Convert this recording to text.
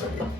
next video.